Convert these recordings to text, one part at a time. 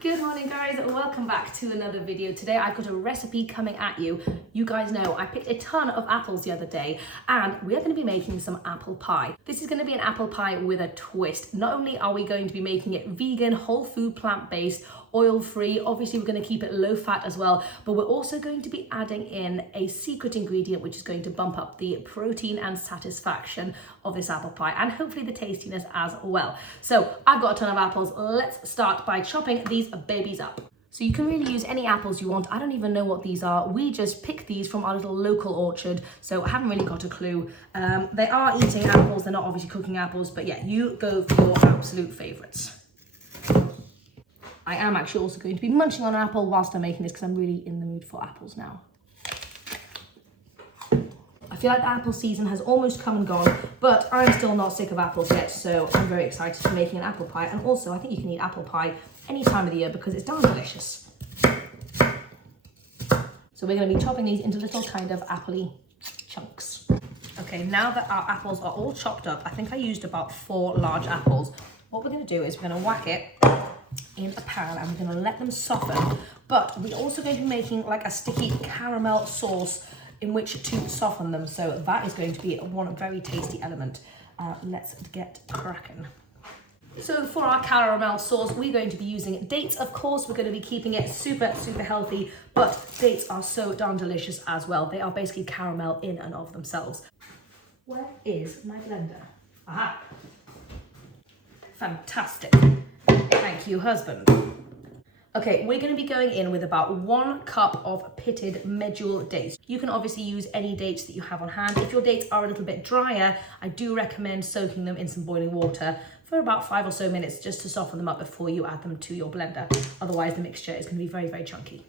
Good morning guys, welcome back to another video. Today I've got a recipe coming at you. You guys know I picked a ton of apples the other day and we are going to be making some apple pie. This is going to be an apple pie with a twist. Not only are we going to be making it vegan, whole food, plant-based, oil-free, obviously we're going to keep it low fat as well, but we're also going to be adding in a secret ingredient which is going to bump up the protein and satisfaction of this apple pie and hopefully the tastiness as well. So I've got a ton of apples. Let's start by chopping these babies up. So you can really use any apples you want. I don't even know what these are. We just picked these from our little local orchard, so I haven't really got a clue. They are eating apples, they're not obviously cooking apples, but yeah, you go for your absolute favorites. I am actually also going to be munching on an apple whilst I'm making this because I'm really in the mood for apples now. I feel like the apple season has almost come and gone, but I'm still not sick of apples yet, so I'm very excited to be making an apple pie. And also, I think you can eat apple pie any time of the year because it's darn delicious. So we're going to be chopping these into little kind of appley chunks. Okay, now that our apples are all chopped up, I think I used about 4 large apples. What we're going to do is we're going to whack it in a pan and we're going to let them soften, but we're also going to be making like a sticky caramel sauce in which to soften them, so that is going to be one very tasty element. Let's get cracking. So for our caramel sauce, we're going to be using dates. Of course, we're going to be keeping it super healthy, but dates are so darn delicious as well. They are basically caramel in and of themselves. Where is my blender? Aha! Fantastic. Thank you, husband. Okay, we're going to be going in with about 1 cup of pitted medjool dates. You can obviously use any dates that you have on hand. If your dates are a little bit drier, I do recommend soaking them in some boiling water for about 5 or so minutes just to soften them up before you add them to your blender. Otherwise, the mixture is going to be very chunky.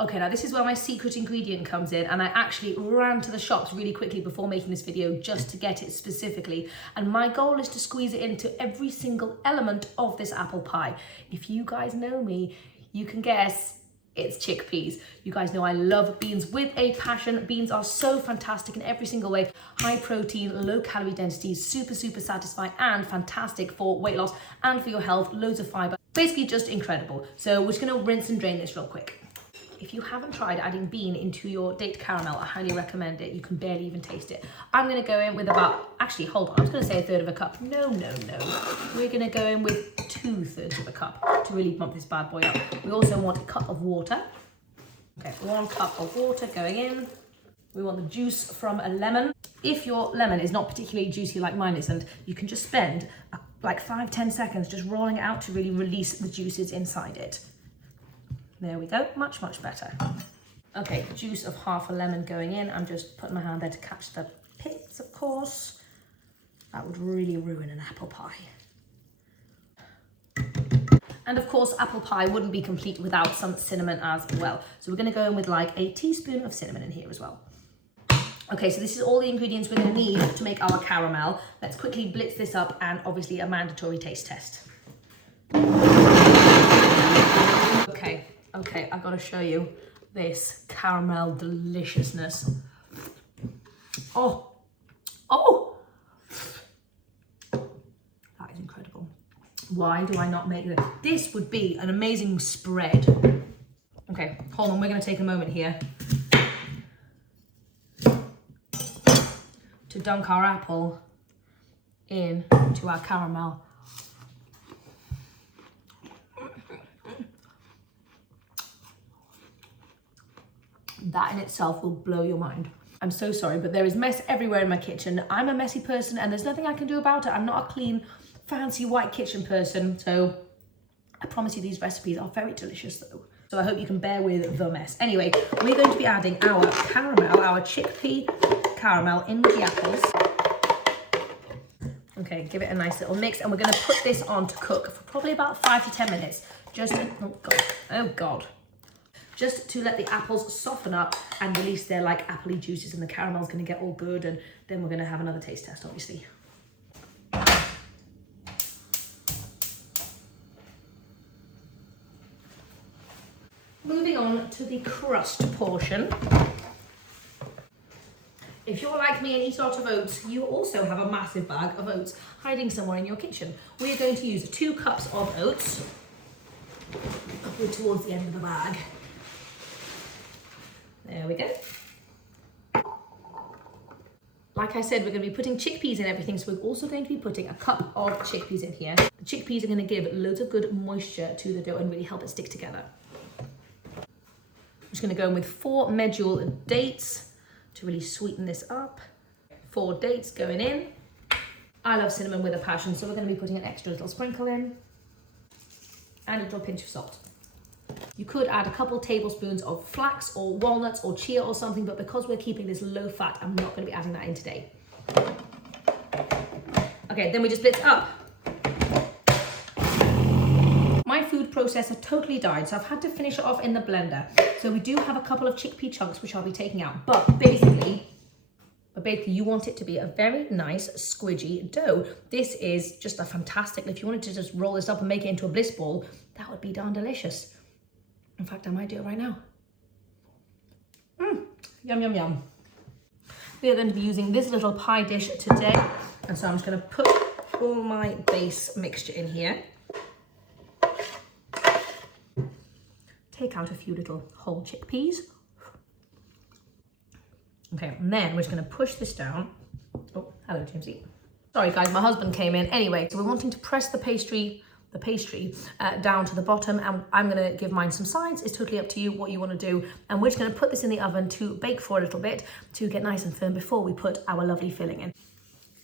Okay, now this is where my secret ingredient comes in, and I actually ran to the shops really quickly before making this video just to get it specifically. And my goal is to squeeze it into every single element of this apple pie. If you guys know me, you can guess it's chickpeas. You guys know I love beans with a passion. Beans are so fantastic in every single way. High protein, low calorie density, super satisfying and fantastic for weight loss and for your health, loads of fiber. Basically just incredible. So we're just gonna rinse and drain this real quick. If you haven't tried adding bean into your date caramel, I highly recommend it. You can barely even taste it. I'm going to go in with about, actually, hold on, I was going to say 1/3 of a cup. No. We're going to go in with 2/3 of a cup to really bump this bad boy up. We also want a cup of water. Okay, 1 cup of water going in. We want the juice from a lemon. If your lemon is not particularly juicy like mine isn't, you can just spend like 5-10 seconds just rolling it out to really release the juices inside it. There we go, much better. Okay, juice of half a lemon going in. I'm just putting my hand there to catch the pits, of course. That would really ruin an apple pie. And of course, apple pie wouldn't be complete without some cinnamon as well. So we're gonna go in with like a teaspoon of cinnamon in here as well. Okay, so this is all the ingredients we're gonna need to make our caramel. Let's quickly blitz this up and obviously a mandatory taste test. Okay, I've got to show you this caramel deliciousness. Oh, that is incredible. Why do I not make this? This would be an amazing spread. Okay, hold on, we're going to take a moment here to dunk our apple into our caramel. That in itself will blow your mind. I'm so sorry, but there is mess everywhere in my kitchen. I'm a messy person and there's nothing I can do about it. I'm not a clean, fancy white kitchen person. So I promise you these recipes are very delicious though. So I hope you can bear with the mess. Anyway, we're going to be adding our caramel, our chickpea caramel in with the apples. Okay, give it a nice little mix and we're gonna put this on to cook for probably about 5 to 10 minutes. Oh God. Just to let the apples soften up and release their like appley juices, and the caramel's gonna get all good, and then we're gonna have another taste test, obviously. Moving on to the crust portion. If you're like me and eat a lot of oats, you also have a massive bag of oats hiding somewhere in your kitchen. We're going to use 2 cups of oats. We're towards the end of the bag. There we go. Like I said, we're going to be putting chickpeas in everything, so we're also going to be putting a cup of chickpeas in here. The chickpeas are going to give loads of good moisture to the dough and really help it stick together. I'm just going to go in with 4 medjool dates to really sweeten this up. 4 dates going in. I love cinnamon with a passion, so we're going to be putting an extra little sprinkle in and a little pinch of salt. You could add a couple tablespoons of flax or walnuts or chia or something, but because we're keeping this low fat, I'm not going to be adding that in today. Okay, then we just blitz up. My food processor totally died, so I've had to finish it off in the blender. So we do have a couple of chickpea chunks which I'll be taking out, but basically you want it to be a very nice squidgy dough. This is just a fantastic, if you wanted to just roll this up and make it into a bliss ball, that would be darn delicious. In fact, I might do it right now. Yum, yum, yum. We are going to be using this little pie dish today. And so I'm just going to put all my base mixture in here. Take out a few little whole chickpeas. Okay, and then we're just going to push this down. Oh, hello, Jamesy. Sorry, guys, my husband came in. Anyway, so we're wanting to press the pastry down to the bottom, and I'm going to give mine some sides. It's totally up to you what you want to do, and we're just going to put this in the oven to bake for a little bit to get nice and firm before we put our lovely filling in.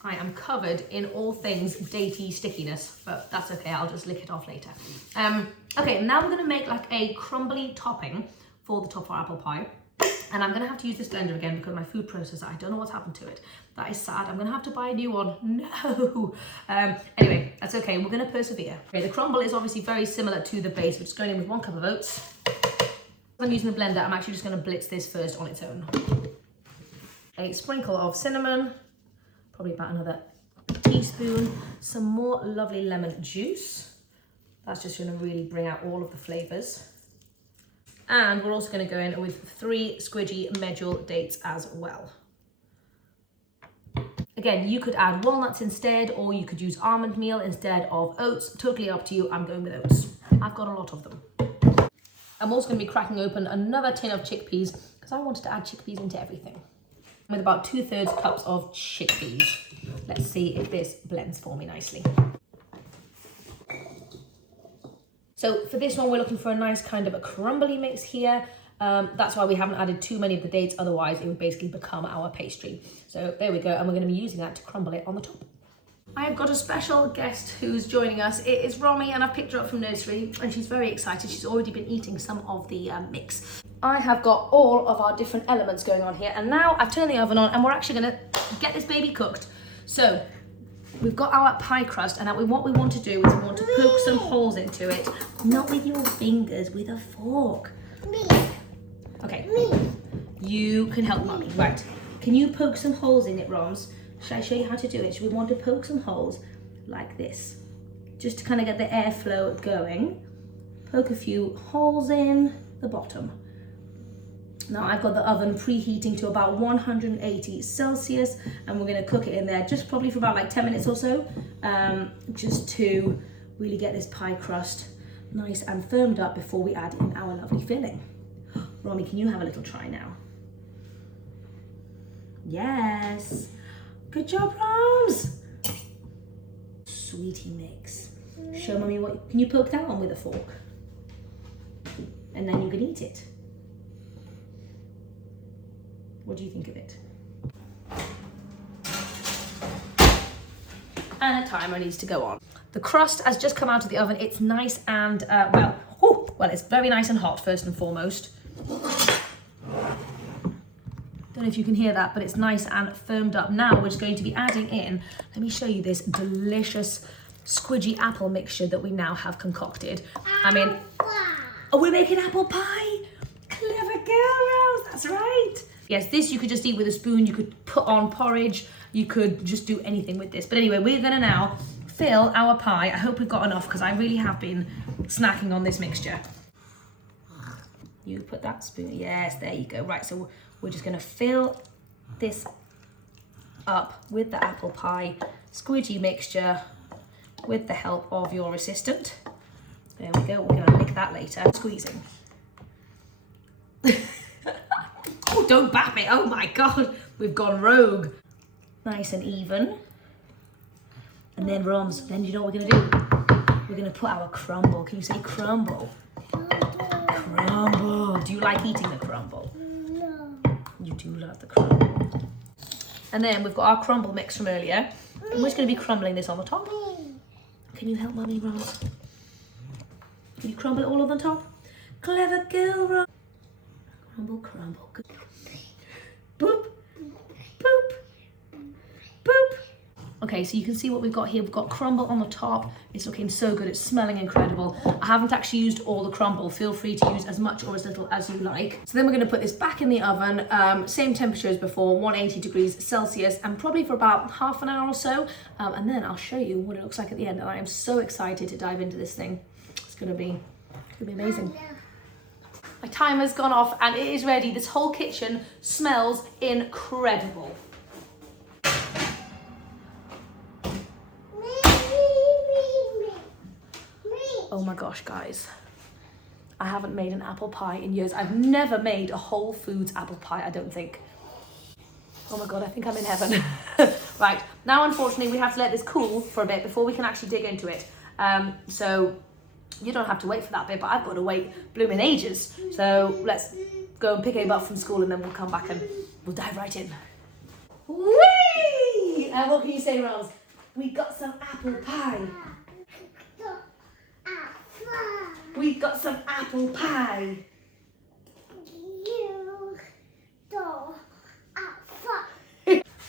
I am covered in all things datey stickiness, but that's okay, I'll just lick it off later. Okay, now we're going to make like a crumbly topping for the top of our apple pie. And I'm going to have to use this blender again because my food processor, I don't know what's happened to it. That is sad. I'm going to have to buy a new one. No. Anyway, that's okay. We're going to persevere. Okay, the crumble is obviously very similar to the base. We're just going in with 1 cup of oats. I'm using the blender. I'm actually just going to blitz this first on its own. A sprinkle of cinnamon, probably about another teaspoon. Some more lovely lemon juice. That's just going to really bring out all of the flavors. And we're also going to go in with 3 squidgy medjool dates as well. Again, you could add walnuts instead, or you could use almond meal instead of oats. Totally up to you. I'm going with oats. I've got a lot of them. I'm also going to be cracking open another tin of chickpeas because I wanted to add chickpeas into everything. With about 2/3 cups of chickpeas. Let's see if this blends for me nicely. So for this one, we're looking for a nice kind of a crumbly mix here. That's why we haven't added too many of the dates, otherwise it would basically become our pastry. So there we go, and we're going to be using that to crumble it on the top. I have got a special guest who's joining us. It is Romy, and I've picked her up from nursery, and she's very excited. She's already been eating some of the mix. I have got all of our different elements going on here, and now I've turned the oven on, and we're actually going to get this baby cooked. So we've got our pie crust, and what we want to do is we want to poke some holes into it. Not with your fingers, with a fork. Me. Okay. Me. You can help Mummy. Right. Can you poke some holes in it, Roms? Shall I show you how to do it? So we want to poke some holes like this, just to kind of get the airflow going. Poke a few holes in the bottom. Now I've got the oven preheating to about 180 Celsius, and we're going to cook it in there just probably for about like 10 minutes or so, just to really get this pie crust nice and firmed up before we add in our lovely filling. Romy, can you have a little try now? Yes. Good job, Roms. Sweetie mix. Show Mummy what, can you poke that one with a fork? And then you can eat it. What do you think of it? And a timer needs to go on. The crust has just come out of the oven. It's nice and, well, it's very nice and hot first and foremost. Don't know if you can hear that, but it's nice and firmed up. Now we're just going to be adding in, let me show you this delicious squidgy apple mixture that we now have concocted. I mean, oh, we're making apple pie. Clever girl, Rose, that's right. Yes, this you could just eat with a spoon. You could put on porridge. You could just do anything with this. But anyway, we're gonna now fill our pie. I hope we've got enough because I really have been snacking on this mixture. You put that spoon, yes, there you go. Right, so we're just gonna fill this up with the apple pie squidgy mixture with the help of your assistant. There we go, we're gonna lick that later. Squeezing. Oh, don't bap it. Oh my God, we've gone rogue. Nice and even. And then Roms, then you know what we're gonna do? We're gonna put our crumble. Can you say crumble? Crumble. Do you like eating the crumble? No. You do love the crumble. And then we've got our crumble mix from earlier. And we're just gonna be crumbling this on the top. Can you help Mummy, Roms? Can you crumble it all on the top? Clever girl, Roms. Crumble, crumble. Boop, boop, boop. Okay, so you can see what we've got here. We've got crumble on the top. It's looking so good. It's smelling incredible. I haven't actually used all the crumble. Feel free to use as much or as little as you like. So then we're going to put this back in the oven, same temperature as before, 180 degrees Celsius, and probably for about half an hour or so. And then I'll show you what it looks like at the end. And I am so excited to dive into this thing. It's going to be amazing. My timer's gone off and it is ready. This whole kitchen smells incredible. Oh my gosh, guys. I haven't made an apple pie in years. I've never made a Whole Foods apple pie, I don't think. Oh my God, I think I'm in heaven. Right, now unfortunately we have to let this cool for a bit before we can actually dig into it. So you don't have to wait for that bit, but I've got to wait blooming ages. So let's go and pick Abe up from school and then we'll come back and we'll dive right in. Whee! And what can you say, Rose? We got some apple pie. We've got some apple pie.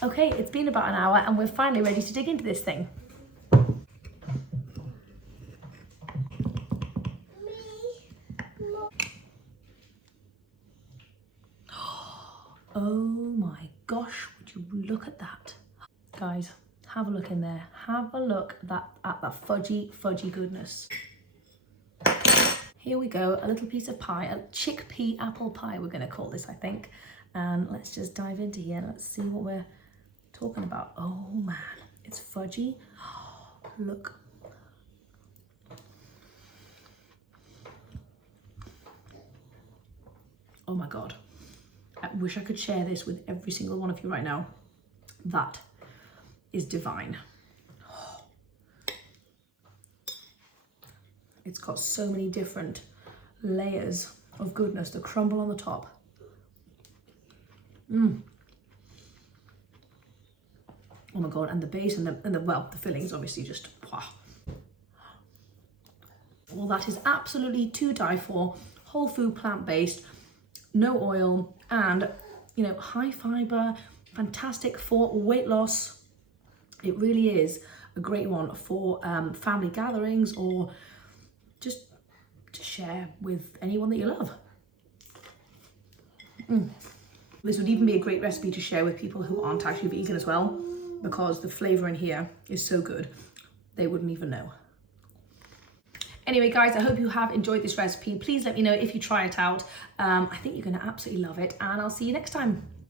Okay, it's been about an hour and we're finally ready to dig into this thing. Oh my gosh, would you look at that? Guys, have a look in there. Have a look at that fudgy goodness. Here we go, a little piece of pie, a chickpea apple pie we're gonna call this, I think. And let's just dive into here. Let's see what we're talking about. Oh man, it's fudgy. Oh, look. Oh my God. I wish I could share this with every single one of you right now. That is divine. It's got so many different layers of goodness. The crumble on the top. Oh my God, and the base and the fillings obviously just, wow. Well, that is absolutely to die for. Whole food, plant-based, no oil, and you know, high fiber, fantastic for weight loss. It really is a great one for family gatherings or just to share with anyone that you love. This would even be a great recipe to share with people who aren't actually vegan as well, because the flavour in here is so good, they wouldn't even know. Anyway, guys, I hope you have enjoyed this recipe. Please let me know if you try it out. I think you're going to absolutely love it, and I'll see you next time.